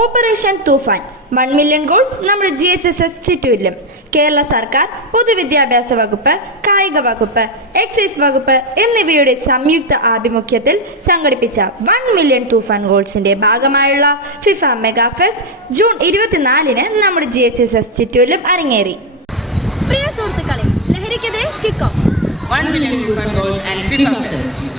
Operation തൂഫാൻ 1 million goals നമ്മുടെ GHSS ചിറ്റൂരിലും. Kerala സർക്കാർ പൊതുവിദ്യാഭ്യാസ വകുപ്പ്, കായിക വകുപ്പ്, എക്സൈസ് വകുപ്പ് എന്നിവയുടെ സംയുക്ത ആഭിമുഖ്യത്തിൽ സംഘടിപ്പിച്ച 1 മില്യൺ തൂഫാൻ ഗോൾസിന്റെ ഭാഗമായുള്ള ഫിഫ മെഗാ ഫെസ്റ്റ് ജൂൺ 24-ന് നമ്മുടെ GHSS ചിറ്റൂരിലും അരങ്ങേറി. പ്രിയ സുഹൃത്തുക്കളെ, ലഹരിക്കെതിരെ kick off 1 million Toofan goals and FIFA fest.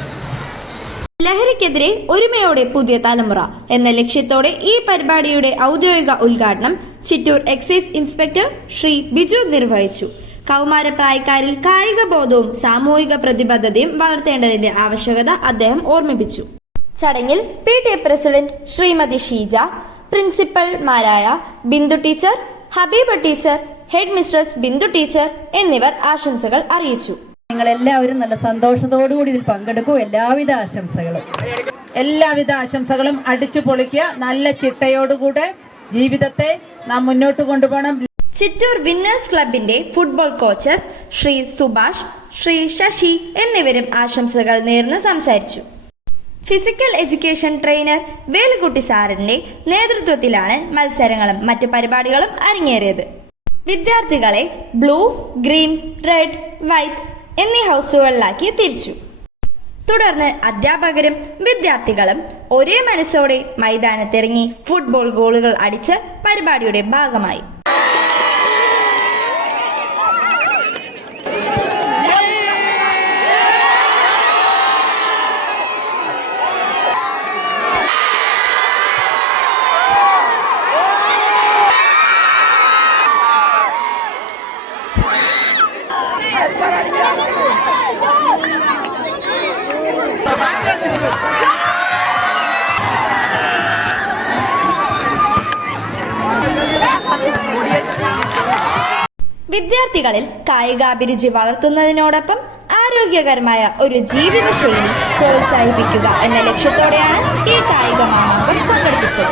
ലഹരിക്കെതിരെ ഒരുമയോടെ പുതിയ തലമുറ എന്ന ലക്ഷ്യത്തോടെ ഈ പരിപാടിയുടെ ഔദ്യോഗിക ഉദ്ഘാടനം ചിറ്റൂർ എക്സൈസ് ഇൻസ്പെക്ടർ ശ്രീ ബിജു നിർവഹിച്ചു. കൗമാരപ്രായക്കാരിൽ കായിക ബോധവും സാമൂഹിക പ്രതിബദ്ധതയും വളർത്തേണ്ടതിന്റെ ആവശ്യകത അദ്ദേഹം ഓർമ്മിപ്പിച്ചു. ചടങ്ങിൽ PTA പ്രസിഡന്റ് ശ്രീമതി ഷീജ, പ്രിൻസിപ്പൽമാരായ Bindu teacher, Habeeba teacher, headmistress Bindu teacher എന്നിവർ ആശംസകൾ അറിയിച്ചു. നിങ്ങളെല്ലാവരും നല്ല സന്തോഷത്തോടുകൂടി ഇതിൽ പങ്കെടുക്കൂ. എല്ലാവിധ ആശംസകളും അടിച്ചു പൊളിക്കുക. നല്ല ചിട്ടയോടുകൂടെ ജീവിതത്തെ നാം മുന്നോട്ട് കൊണ്ടുപോകണം. ചിറ്റൂർ വിന്നേഴ്സ് ക്ലബിന്റെ ഫുട്ബോൾ കോച്ചസ് ശ്രീ സുഭാഷ്, ശ്രീ ശശി എന്നിവരും ആശംസകൾ നേർന്ന് സംസാരിച്ചു. ഫിസിക്കൽ എഡ്യൂക്കേഷൻ ട്രെയിനർ വേലുക്കുട്ടി സാറിന്റെ നേതൃത്വത്തിലാണ് മത്സരങ്ങളും മറ്റ് പരിപാടികളും അരങ്ങേറിയത്. വിദ്യാർത്ഥികളെ ബ്ലൂ, ഗ്രീൻ, റെഡ്, വൈറ്റ് എന്നീ ഹൗസുകളിലാക്കി തിരിച്ചു. തുടർന്ന് അധ്യാപകരും വിദ്യാർത്ഥികളും ഒരേ മനസ്സോടെ മൈതാനത്തിറങ്ങി ഫുട്ബോൾ ഗോളുകൾ അടിച്ച് പരിപാടിയുടെ ഭാഗമായി. വിദ്യാർത്ഥികളിൽ കായികാഭിരുചി വളർത്തുന്നതിനോടൊപ്പം ആരോഗ്യകരമായ ഒരു ജീവിതശൈലി പ്രോത്സാഹിപ്പിക്കുക എന്ന ലക്ഷ്യത്തോടെയാണ് ഈ കായിക മാമാങ്കം സംഘടിപ്പിച്ചത്.